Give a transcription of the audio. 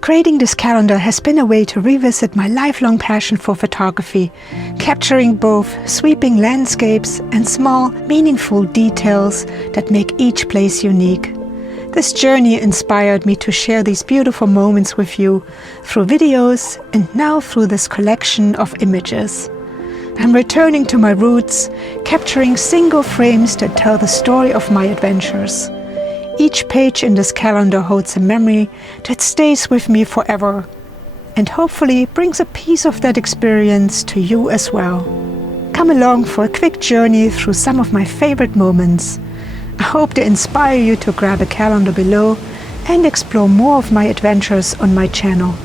Creating this calendar has been a way to revisit my lifelong passion for photography, capturing both sweeping landscapes and small, meaningful details that make each place unique. This journey inspired me to share these beautiful moments with you through videos and now through this collection of images. I'm returning to my roots, capturing single frames that tell the story of my adventures. Each page in this calendar holds a memory that stays with me forever and hopefully brings a piece of that experience to you as well. Come along for a quick journey through some of my favorite moments. I hope to inspire you to grab a calendar below and explore more of my adventures on my channel.